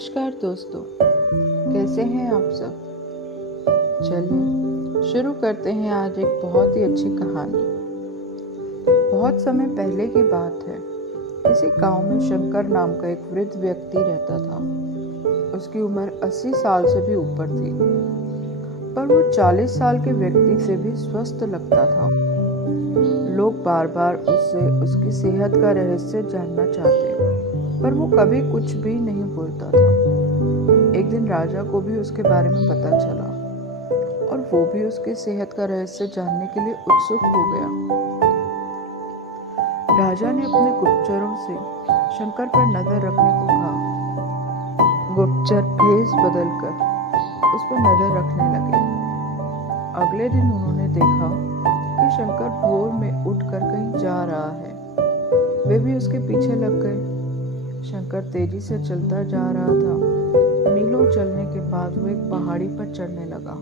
नमस्कार दोस्तों, कैसे हैं आप सब। चलिए शुरू करते हैं आज एक बहुत ही अच्छी कहानी। बहुत समय पहले की बात है। किसी गांव में शंकर नाम का एक वृद्ध व्यक्ति रहता था। उसकी उम्र 80 साल से भी ऊपर थी, पर वो 40 साल के व्यक्ति से भी स्वस्थ लगता था। लोग बार बार उससे उसकी सेहत का रहस्य जानना चाहते, पर वो कभी कुछ भी नहीं बोलता था। एक दिन राजा को भी उसके बारे में पता चला और वो भी उसकी सेहत का रहस्य जानने के लिए उत्सुक हो गया। राजा ने अपने गुप्तचरों से शंकर पर नजर रखने को कहा। गुप्तचर भेष बदलकर उस पर नजर रखने लगे। अगले दिन उन्होंने देखा कि शंकर भोर में उठकर कहीं जा रहा है। वे भी उसके पीछे लग गए। शंकर तेजी से चलता जा रहा था। मीलों चलने के बाद वो एक पहाड़ी पर चढ़ने लगा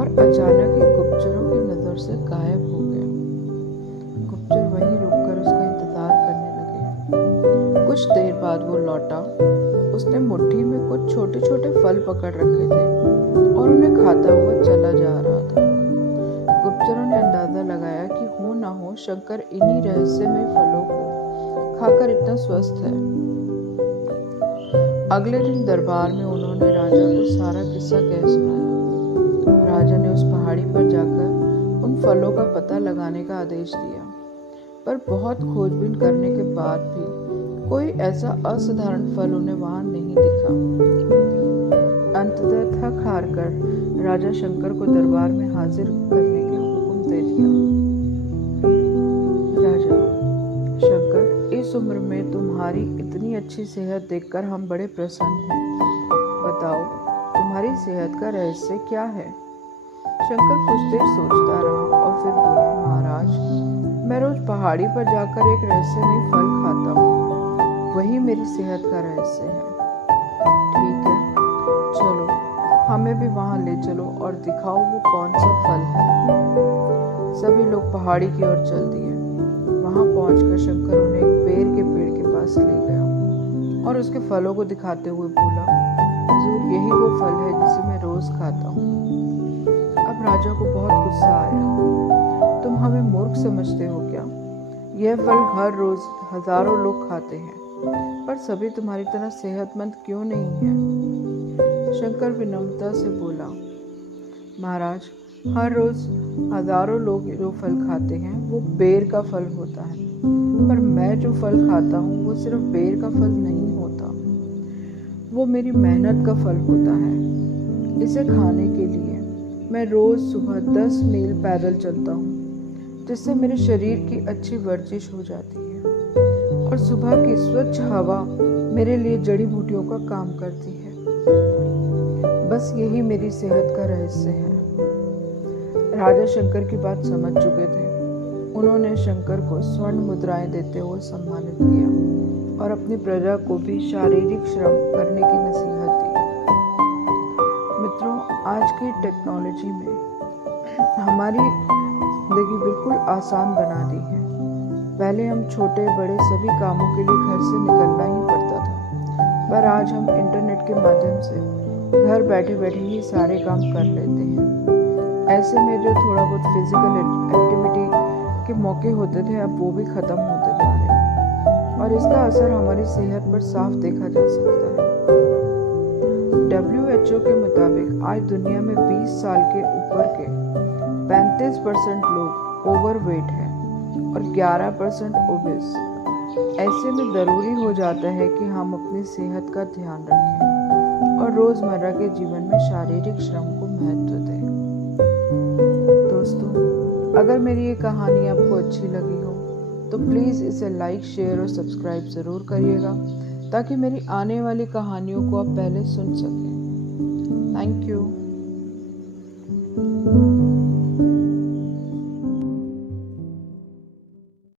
और अचानक ही गुप्तचरों की नजर से गायब हो गया। गुप्तचर वहीं रुककर उसका इंतजार करने लगे। कुछ देर बाद वो लौटा। उसने मुट्ठी में कुछ छोटे छोटे फल पकड़ रखे थे और उन्हें खाता हुआ चला जा रहा था। गुप्तचरों ने अंदाजा लगाया कि हो ना हो शंकर इन्हीं रहस्यमय फलों को खाकर इतना स्वस्थ है। अगले दिन दरबार में उन्होंने राजा को सारा किस्सा कह सुनाया। राजा ने उस पहाड़ी पर जाकर उन फलों का पता लगाने का आदेश दिया, पर बहुत खोजबीन करने के बाद भी कोई ऐसा असाधारण फल उन्हें वहां नहीं दिखा। अंततः थक हार कर राजा शंकर को दरबार में हाजिर करने के हुक्म दे दिया। राजा, शंकर, इस उम्र में तुम्हारी इतनी अच्छी सेहत देखकर हम बड़े प्रसन्न हैं। बताओ, तुम्हारी सेहत का रहस्य क्या है। शंकर कुछ देर सोचता रहा और फिर बोला, महाराज, मैं रोज पहाड़ी पर जाकर एक रहस्यमय फल खाता हूँ। वही मेरी सेहत का रहस्य है। ठीक है, चलो हमें भी वहां ले चलो और दिखाओ वो कौन सा फल है। सभी लोग पहाड़ी की ओर चल दिए। वहां पहुंचकर शंकर उन्हें एक बेर के पेड़ के पास ले गया और उसके फलों को दिखाते हुए बोला, हुजूर, यही वो फल है जिसे मैं रोज खाता हूँ। अब राजा को बहुत गुस्सा आया। तुम हमें मूर्ख समझते हो क्या? यह फल हर रोज हजारों लोग खाते हैं, पर सभी तुम्हारी तरह सेहतमंद क्यों नहीं है? शंकर विनम्रता से बोला, महाराज, हर रोज हजारों लोग जो फल खाते हैं वो बेर का फल होता है, पर मैं जो फल खाता हूँ वो सिर्फ बेर का फल नहीं होता। वो मेरी मेहनत का फल होता है। इसे खाने के लिए मैं रोज सुबह 10 मील पैदल चलता हूँ, जिससे मेरे शरीर की अच्छी वर्जिश हो जाती है और सुबह की स्वच्छ हवा मेरे लिए जड़ी बूटियों का काम करती है। बस यही मेरी सेहत का रहस्य है। राजा शंकर की बात समझ चुके थे। उन्होंने शंकर को स्वर्ण मुद्राएं देते हुए सम्मानित किया और अपनी प्रजा को भी शारीरिक श्रम करने की नसीहत दी। मित्रों, आज की टेक्नोलॉजी में हमारी जिंदगी बिल्कुल आसान बना दी है। पहले हम छोटे बड़े सभी कामों के लिए घर से निकलना ही पड़ता था, पर आज हम इंटरनेट के माध्यम से घर बैठे बैठे ही सारे काम कर लेते हैं। ऐसे में जो थोड़ा बहुत फिजिकल एक्टिविटी के मौके होते थे, अब वो भी खत्म होते जा रहे हैं और इसका असर हमारी सेहत पर साफ देखा जा सकता है। WHO के मुताबिक आज दुनिया में 20 साल के ऊपर के 35% लोग ओवरवेट हैं और 11% ओबेस। ऐसे में जरूरी हो जाता है कि हम अपनी सेहत का ध्यान रखें और रोजमर्रा के जीवन में शारीरिक श्रम को महत्व दें। दोस्तों, अगर मेरी ये कहानी आपको अच्छी लगी हो तो प्लीज़ इसे लाइक, शेयर और सब्सक्राइब ज़रूर करिएगा, ताकि मेरी आने वाली कहानियों को आप पहले सुन सकें। Thank you.